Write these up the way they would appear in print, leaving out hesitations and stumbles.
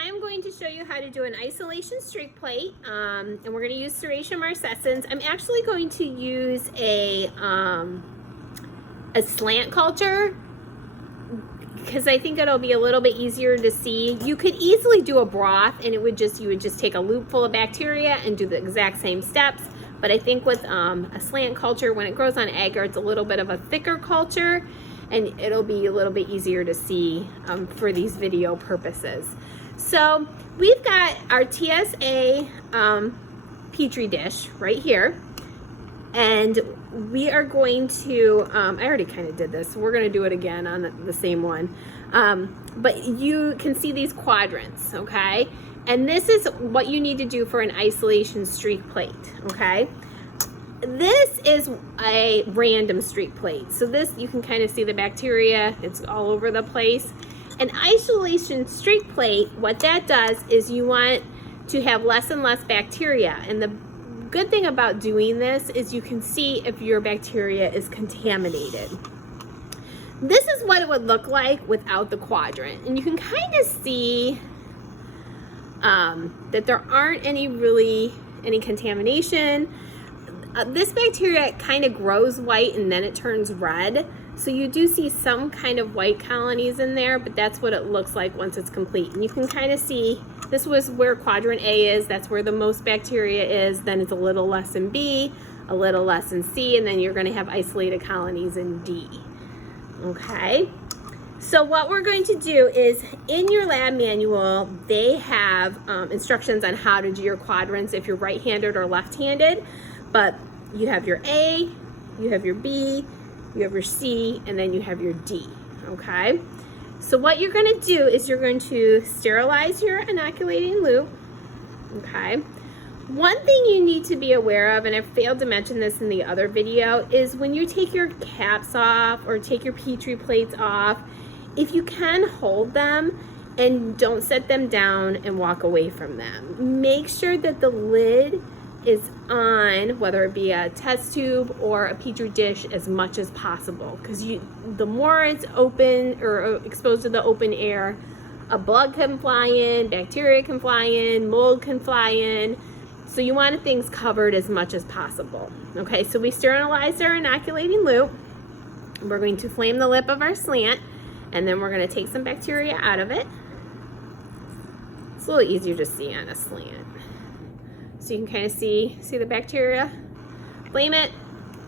I'm going to show you how to do an isolation streak plate, and we're going to use Serratia marcescens. I'm actually going to use a slant culture because I think it'll be a little bit easier to see. You could easily do a broth, and you would just take a loop full of bacteria and do the exact same steps. But I think with a slant culture, when it grows on agar, it's a little bit of a thicker culture, and it'll be a little bit easier to see for these video purposes. So we've got our TSA Petri dish right here, and we are going to, I already kind of did this, so we're going to do it again on the same one. But you can see these quadrants, okay? And this is what you need to do for an isolation streak plate, okay? This is a random streak plate. So this, you can kind of see the bacteria, it's all over the place. An isolation streak plate, what that does is you want to have less and less bacteria. And the good thing about doing this is you can see if your bacteria is contaminated. This is what it would look like without the quadrant. And you can kind of see that there aren't any contamination. This bacteria kind of grows white and then it turns red. So you do see some kind of white colonies in there, but that's what it looks like once it's complete. And you can kind of see, this was where quadrant A is, that's where the most bacteria is, then it's a little less in B, a little less in C, and then you're gonna have isolated colonies in D, okay? So what we're going to do is, in your lab manual, they have instructions on how to do your quadrants if you're right-handed or left-handed, but you have your A, you have your B, you have your C, and then you have your D, okay? So what you're gonna do is you're going to sterilize your inoculating loop, okay? One thing you need to be aware of, and I failed to mention this in the other video, is when you take your caps off or take your Petri plates off, if you can hold them and don't set them down and walk away from them. Make sure that the lid is on, whether it be a test tube or a Petri dish, as much as possible, because the more it's open or exposed to the open air, a bug can fly in, bacteria can fly in, mold can fly in, so you want things covered as much as possible. Okay, so we sterilized our inoculating loop. We're going to flame the lip of our slant, and then we're going to take some bacteria out of it. It's a little easier to see on a slant. So you can kind of see the bacteria. Flame it,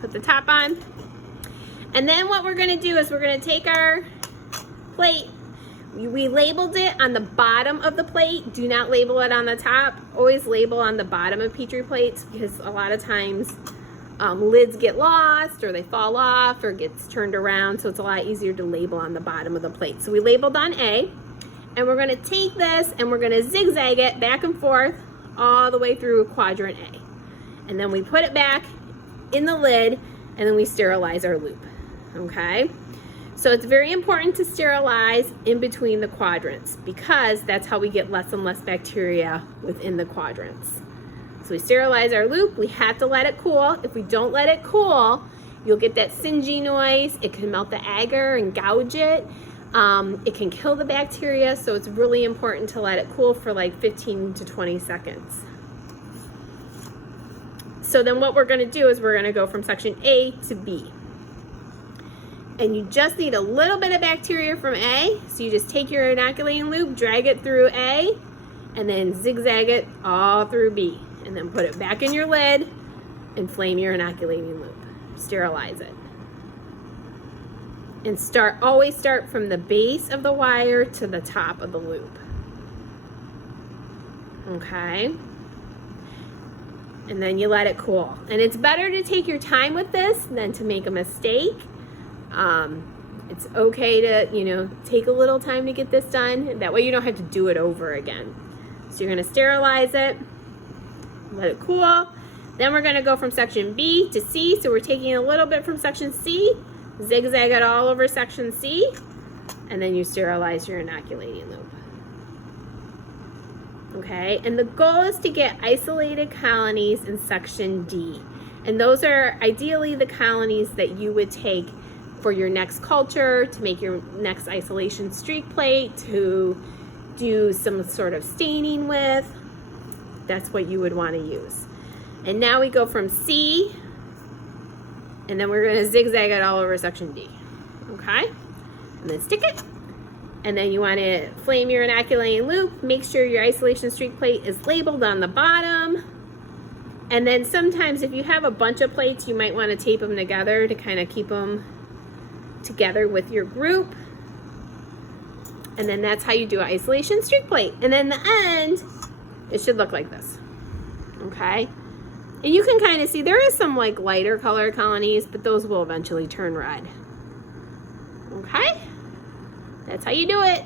put the top on. And then what we're gonna do is we're gonna take our plate. We labeled it on the bottom of the plate. Do not label it on the top. Always label on the bottom of Petri plates, because a lot of times lids get lost or they fall off or gets turned around. So it's a lot easier to label on the bottom of the plate. So we labeled on A, and we're gonna take this and we're gonna zigzag it back and forth all the way through quadrant A. And then we put it back in the lid, and then we sterilize our loop, okay? So it's very important to sterilize in between the quadrants, because that's how we get less and less bacteria within the quadrants. So we sterilize our loop, we have to let it cool. If we don't let it cool, you'll get that singy noise. It can melt the agar and gouge it. It can kill the bacteria, so it's really important to let it cool for like 15 to 20 seconds. So then what we're gonna do is we're gonna go from section A to B. And you just need a little bit of bacteria from A, so you just take your inoculating loop, drag it through A, and then zigzag it all through B. And then put it back in your lid and flame your inoculating loop. Sterilize it. And always start from the base of the wire to the top of the loop. Okay? And then you let it cool. And it's better to take your time with this than to make a mistake. It's okay to, take a little time to get this done. That way you don't have to do it over again. So you're gonna sterilize it, let it cool. Then we're gonna go from section B to C. So we're taking a little bit from section C, zigzag it all over section C, and then you sterilize your inoculating loop. Okay, and the goal is to get isolated colonies in section D. And those are ideally the colonies that you would take for your next culture, to make your next isolation streak plate, to do some sort of staining with, that's what you would want to use. And now we go from C, and then we're going to zigzag it all over section D. Okay? And then stick it. And then you want to flame your inoculate loop. Make sure your isolation streak plate is labeled on the bottom. And then sometimes if you have a bunch of plates, you might want to tape them together to kind of keep them together with your group. And then that's how you do an isolation streak plate. And then the end, it should look like this. Okay? And you can kind of see there is some like lighter color colonies, but those will eventually turn red. Okay? That's how you do it.